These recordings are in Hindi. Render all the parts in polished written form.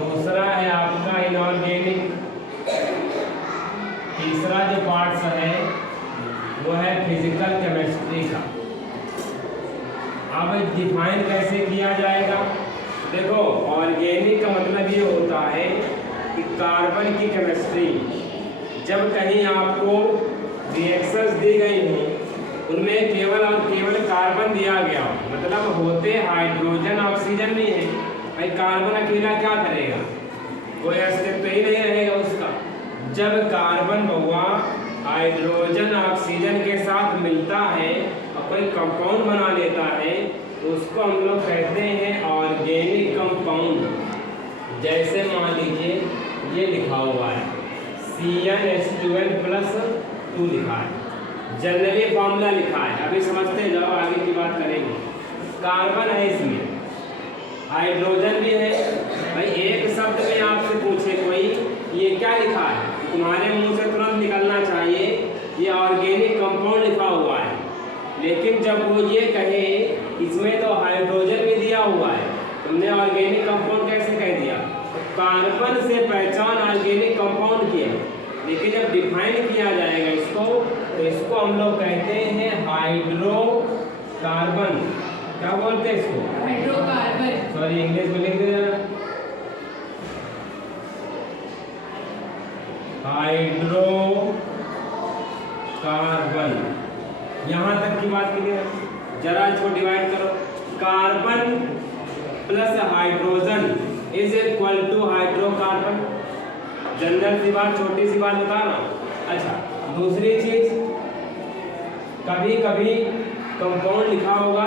दूसरा है आपका इनऑर्गेनिक, तीसरा जो पार्ट्स है वो है फिजिकल केमिस्ट्री का। अब डिफाइन कैसे किया जाएगा? देखो, ऑर्गेनिक का मतलब ये होता है कि कार्बन की केमिस्ट्री, जब कहीं आपको रिएक्शंस दी गई हो उनमें केवल और केवल कार्बन दिया गया हो, मतलब होते हाइड्रोजन ऑक्सीजन नहीं है भाई, कार्बन अकेला क्या करेगा, कोई अस्तित्व ही नहीं रहेगा उसका। जब कार्बन बहुआ हाइड्रोजन ऑक्सीजन के साथ मिलता है और कोई कंपाउंड बना लेता है तो उसको हम लोग कहते हैं ऑर्गेनिक कंपाउंड। जैसे मान लीजिए ये लिखा हुआ है CnH2n+2 लिखा है, जनरली फॉर्मूला लिखा है, अभी समझते जाओ, आगे की बात करेंगे। कार्बन है, इसमें हाइड्रोजन भी है भाई। एक शब्द में आपसे पूछे कोई ये क्या लिखा है, तुम्हारे मुंह से तुरंत निकलना चाहिए ये ऑर्गेनिक कंपाउंड लिखा हुआ है। लेकिन जब वो ये कहे इसमें तो हाइड्रोजन भी दिया हुआ है, तुमने ऑर्गेनिक कंपाउंड कैसे कह दिया? कार्बन से पहचान ऑर्गेनिक कंपाउंड की है, लेकिन जब डिफाइन किया जाएगा इसको तो इसको हम लोग कहते हैं हाइड्रोकार्बन। क्या बोलते हैं इसको? हाइड्रोकार्बन। सॉरी, इंग्लिश में लिख दे जरा, हाइड्रोकार्बन। यहाँ तक की बात क्लियर? जरा इसको डिवाइड करो, carbon plus hydrogen is equal to hydrocarbon. General सी बात, छोटी सी बात बता रहा हूँ। अच्छा, दूसरी चीज, कभी कभी कंपाउंड लिखा होगा,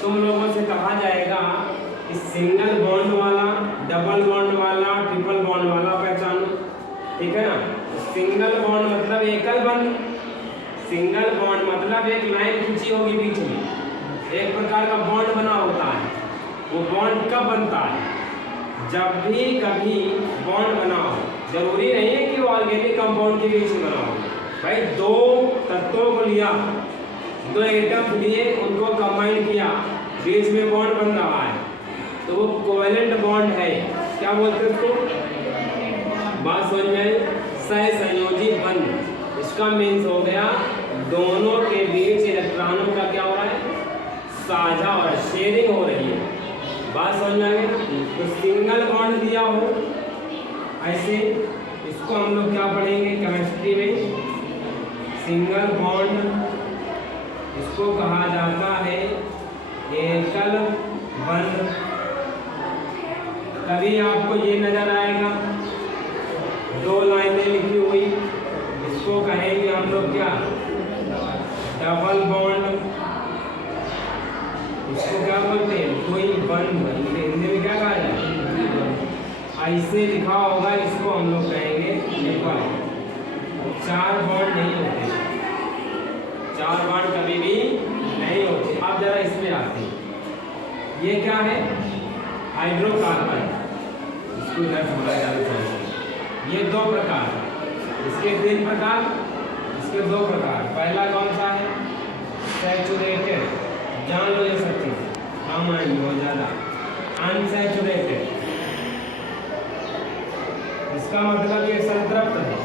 तुम लोगों से कहा जाएगा कि सिंगल बॉन्ड वाला, डबल बॉन्ड वाला, ट्रिपल बॉन्ड वाला पहचानो, ठीक है ना? सिंगल बॉन्ड मतलब एकल बंध, सिंगल बॉन्ड मतलब एक लाइन खींची होगी बीच में, एक प्रकार का बॉन्ड बना होता है। वो बॉन्ड कब बनता है? जब भी कभी बॉन्ड बना हो, जरूरी नहीं है कि वो ऑर्गेनिक कंपाउंड के बीच में बना हो भाई। दो तत्वों को लिया, दो एटम लिए, उनको कंबाइन किया, बीच में बॉन्ड बन रहा है तो वो कोवेलेंट बॉन्ड है। क्या बोलते हैं उसको? बात समझ में? सहसंयोजी बंध। इसका मीन्स हो गया दोनों के बीच इलेक्ट्रॉनों का क्या हो रहा है? साझा और शेयरिंग हो रही है। बात समझ में आ गई? तो सिंगल बॉन्ड दिया हो ऐसे, इसको हम लोग क्या पढ़ेंगे केमिस्ट्री में? सिंगल बॉन्ड, इसको कहा जाता है एकल बंध। कभी आपको ये नजर आएगा दो लाइनें लिखी हुई, इसको कहेंगे हम लोग क्या? Double bond. इसको क्या बोलते हैं? कोई बंध। हिंदी में क्या कहा जाए? ऐसे लिखा होगा, इसको हम लोग कहेंगे ट्रिपल। चार बॉन्ड नहीं होते, चार बॉन्ड कभी भी नहीं होते। आप जरा इसमें आते हैं, ये क्या है? हाइड्रोकार्बन। इसको इधर समझा जाना चाहिए। ये दो प्रकार, इसके तीन प्रकार, इसके दो प्रकार। पहला कौन सा है? सैचुरेटेड, जान लो ये सब चीज, काम आएंगे बहुत ज्यादा। अनसैचुरेटेड, इसका मतलब ये संतृप्त है,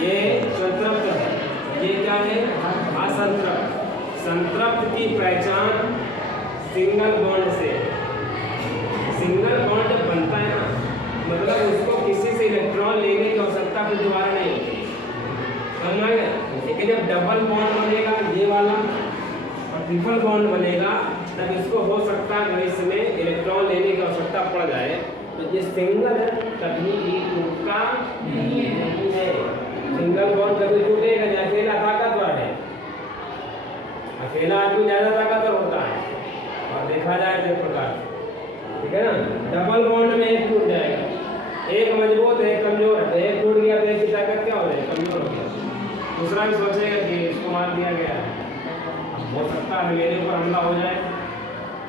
ये संतृप्त है। ये क्या है? असंतृप्त। संतृप्त की पहचान सिंगल बॉन्ड से। सिंगल बॉन्ड जब बनता है ना, मतलब उसको किसी से इलेक्ट्रॉन लेने की आवश्यकता फिर दोबारा नहीं होती, समझ आ गया? लेकिन जब डबल बॉन्ड बनेगा ये वाला और ट्रिपल बॉन्ड बनेगा, तब इसको हो सकता है भविष्य में इलेक्ट्रॉन लेने की आवश्यकता पड़ जाए। तो ये सिंगल कभी भी टूटता नहीं है। सिंगल बॉन्ड कभी टूटेगा नहीं। अकेला ताकतवर है, अकेला आदमी ज्यादा ताकतवर होता है, और देखा जाए तो एक प्रकार, ठीक है ना? डबल बॉन्ड में एक टूट जाएगा, एक मजबूत है, एक कमजोर है। तो एक टूट गया तो एक की ताकत क्या हो जाएगी? कमजोर हो गया। दूसरा भी सोचेगा कि इसको मार दिया गया है, हो सकता है मेरे ऊपर हमला हो जाए।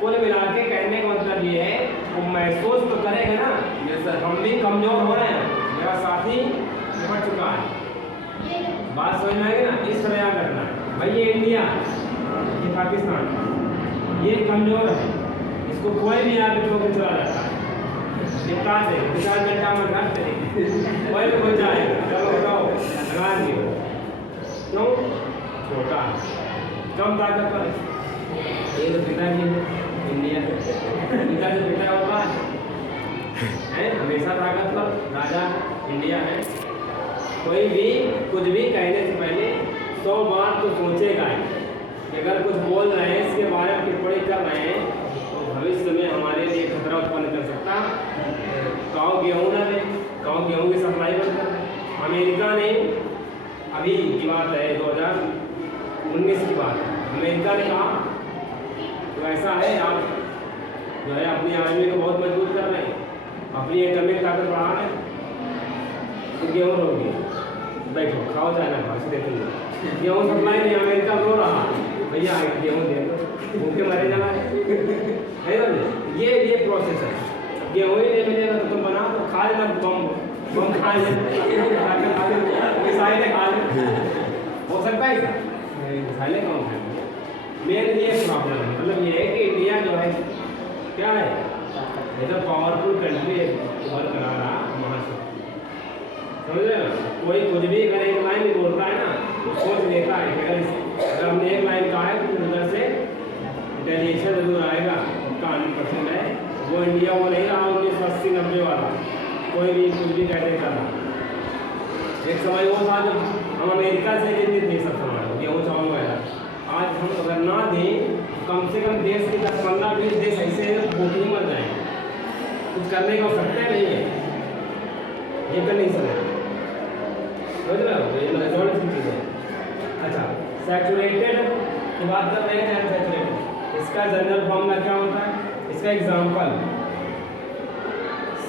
कुल मिला के कहने का मतलब ये है, वो महसूस तो करेगा ना जैसे हम भी कमजोर हो रहे हैं, मेरा साथी निपट चुका है। बात समझ में आएगी ना? इस तरह याद रखना है भाई। ये इंडिया, ये पाकिस्तान, ये कमजोर है, इसको कोई भी आगे ठोक के चला जाता है। कितना से 50 घंटा में घर से वही हो जाएगा। चलो बताओ लगा दियो क्यों छोटा कम ताकत पर ये तो पिताजी है इंडिया पिता से पिता होता है हमेशा ताकत पर राजा इंडिया है। कोई भी कुछ भी कहने से पहले 100 बार तो सोचेगा कि अगर कुछ बोल रहे हैं इसके बारे में टिप्पणी कर रहे हैं तो भविष्य में हमारे लिए खतरा उत्पन्न कर सकता। गाँव गेहूँ ना दे गाँव गेहूँ की सप्लाई बंद कर दे। अमेरिका ने अभी की बात है 2019 की बात है अमेरिका ने कहा तो ऐसा है आप जो है अपनी आर्मी को बहुत मजबूत कर रहे हैं अपनी एटॉमिक ताकत बढ़ा रहे हैं तो गेहूँ रोगी बैठो खाओ जाना भाषण देते गेहूँ सप्लाई नहीं अमेरिका रो रहा भैया गेहूँ दे दो भूखे मरे जाना है ना ये प्रोसेस है। गेहूँ ही नहीं मिलेगा तो तुम बना तो खा लेना बम खा ले मिसाइलें खा ले हो सकता है मिसाइलें कौन खाए मेन ये प्रॉब्लम है। मतलब ये है कि इंडिया जो है क्या है इधर पावरफुल कंट्री और करा रहा महाशक्ति समझ रहे ना। कोई कुछ भी अगर एक लाइन भी बोलता है ना तो सोच लेता है कि अगर हमने एक लाइन कहा है तो उधर से रिटेलिएशन जरूर आएगा उसका 100% है। वो इंडिया वो नहीं रहा 1980-90 वाला कोई भी कुछ भी कह देता था। एक समय वो था जब हम अमेरिका से लेते थे सब सामान गेहूँ चावल वगैरह। आज हम अगर ना दें कम से कम देश के 10-15-20 देश ऐसे भूखे ही मर जाएंगे। कुछ करने का सकते नहीं है ये कर नहीं सकते समझ रहे हो। ये मेथड की चीज़ है। अच्छा सैचुरेटेड की बात कर रहे हैं अनसैचुरेटेड इसका जनरल फॉर्मूला क्या होता है। इसका एग्जांपल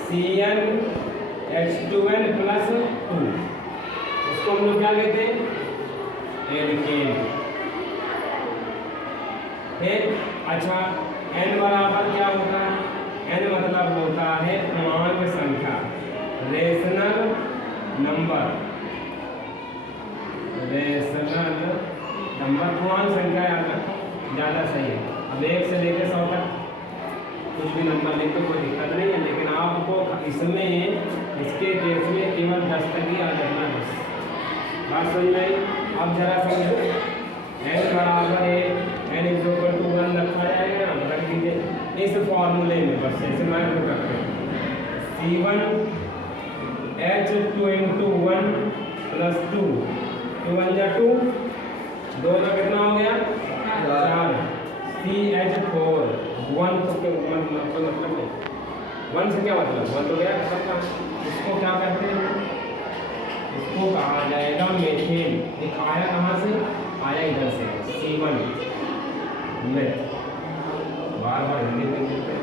CnH2n + 2 उसको हम लोग क्या कहते हैं एल्केन। अच्छा n बराबर क्या होता है n मतलब होता है पूर्णांक संख्या रेशनल नंबर पूर्णांक संख्या याद रखो ज़्यादा सही है। अब 1 से लेकर 100 तक कुछ भी नंबर लिख तो कोई दिक्कत नहीं है लेकिन आपको इसमें इसके केस में केवल 10 तक ही आ जाना है बस। बात समझ में आई। अब जरा समझो n बराबर है n = 1 रखा जाएगा रख दीजिए इस फॉर्मूले में बस ऐसे मैं करते हैं C1H2 × 1 + 2 2 1 जा 2 2 का कितना हो गया 4 CH4 1 तो क्या मतलब नहीं 1 से क्या मतलब 1 तो गया सबका। इसको क्या कहते हैं इसको कहा जाएगा मीथेन। दिखाया कहाँ से आया इधर से C1 में बार बार हिंदी में लिखते हैं।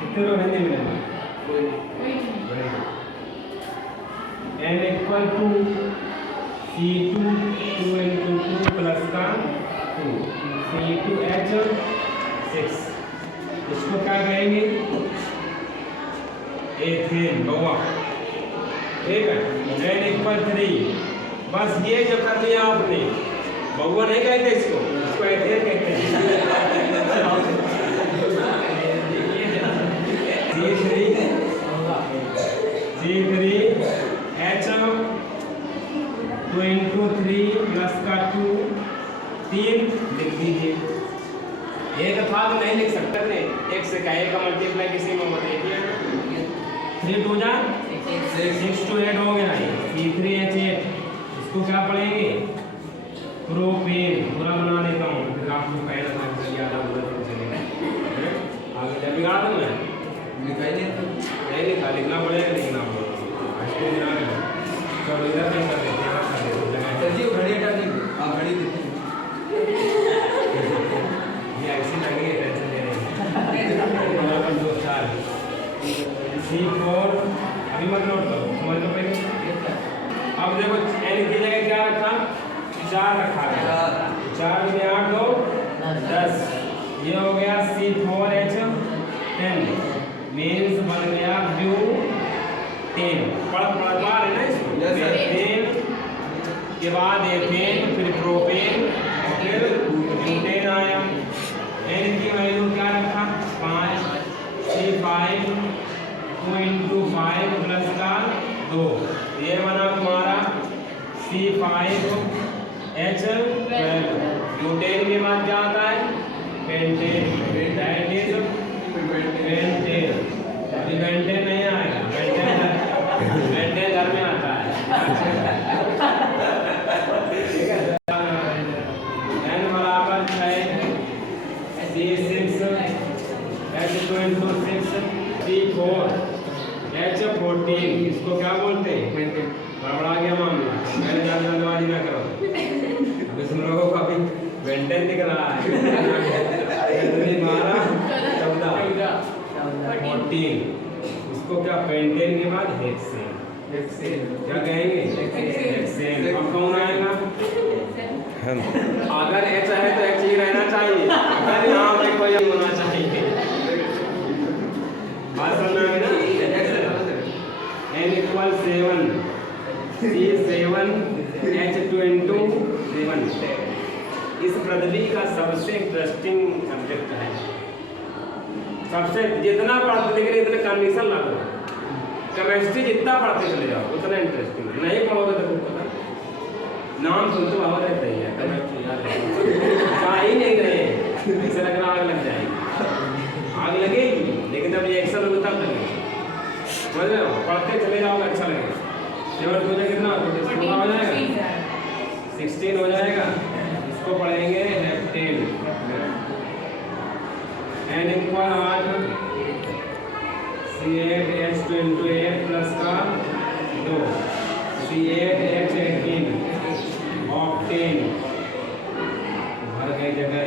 कितने लोग हिंदी में लेंगे n = C2 2 × 2 + का 2 C2H6 इसको क्या कहेंगे एथेन बउआ ठीक है। n = 3 बस ये जो कर लिया आपने बउआ नहीं कहते इसको एथेन कहते हैं। C3H2 + का 2 3 लिख दीजिए। एक था तो नहीं लिख सकते थे एक से कहे का मल्टीप्लाई किसी में मत देखिए 3 2 जा 6 to 8 हो गया C3H8 इसको क्या पढ़ेंगे प्रोपेन पूरा बना देता हूँ फिर आपको पहला था याद आ चलेगा आगे जब याद है लिखाई नहीं लिखा लिखना पड़ेगा लिखना पड़ेगा चलो इधर नहीं कर देते यहाँ कर देते सर जी घड़ी हटा दी आप घड़ी देते ये ऐसी लगी है टेंशन ले रहे हैं 2 4 C4 अभी मत नोट करो समझ लो पहले। अब देखो n की जगह क्या रखा 4 रखा गया 4 में 8 2 10 ये हो गया C4H10 मीन्स बन गया ब्यूटेन। पढ़ पा रहे ना इसको मीथेन के बाद एथेन फिर प्रोपेन और फिर ब्यूटेन आया। ब्यूटेन के बाद क्या आता है? पेंटेन। That is pentane. अभी पेंटेन नहीं आएगा, पेंटेन घर में आता है। ठीक है। n बराबर 6 C6 H2O6 C4 H14। इसको क्या बोलते हैं? बड़ा गया मामला, मैंने जल्दबाजी ना करो। तुम लोगों को अभी पेंटेन दिख रहा है। 12 14 इसको क्या पेंटेन के बाद हेक्सेन। क्या कहेंगे? हेक्सेन। अब कौन आएगा? अगर H है तो H ही रहना चाहिए, अगर यहाँ पे कोई होना चाहिए। बात समझ में आई ना? n = 7 C7 H2O7। इस पद्धति का सबसे इंटरेस्टिंग सब्जेक्ट है। सबसे जितना पढ़ते लेकिन इतने कंडीशन लागू। केमिस्ट्री जितना पढ़ते चले जाओ उतना इंटरेस्टिंग है। नहीं पढ़ोगे तो कुछ पता नाम सुनते भाव रहता ही है। केमिस्ट्री याद ही नहीं रहे, ऐसा लग रहा आग लग जाएगी। आग लगेगी लेकिन जब रिएक्शन होगा तब लगेगी। समझ रहे हो? पढ़ते चले जाओगे अच्छा लगेगा। लेवल 2 में कितना हो जाएगा? 16 हो जाएगा। इसको पढ़ेंगे heptane. n = 8 C8 H2O8 plus का 2 C8 H18 ऑक्टेन। भर गई जगह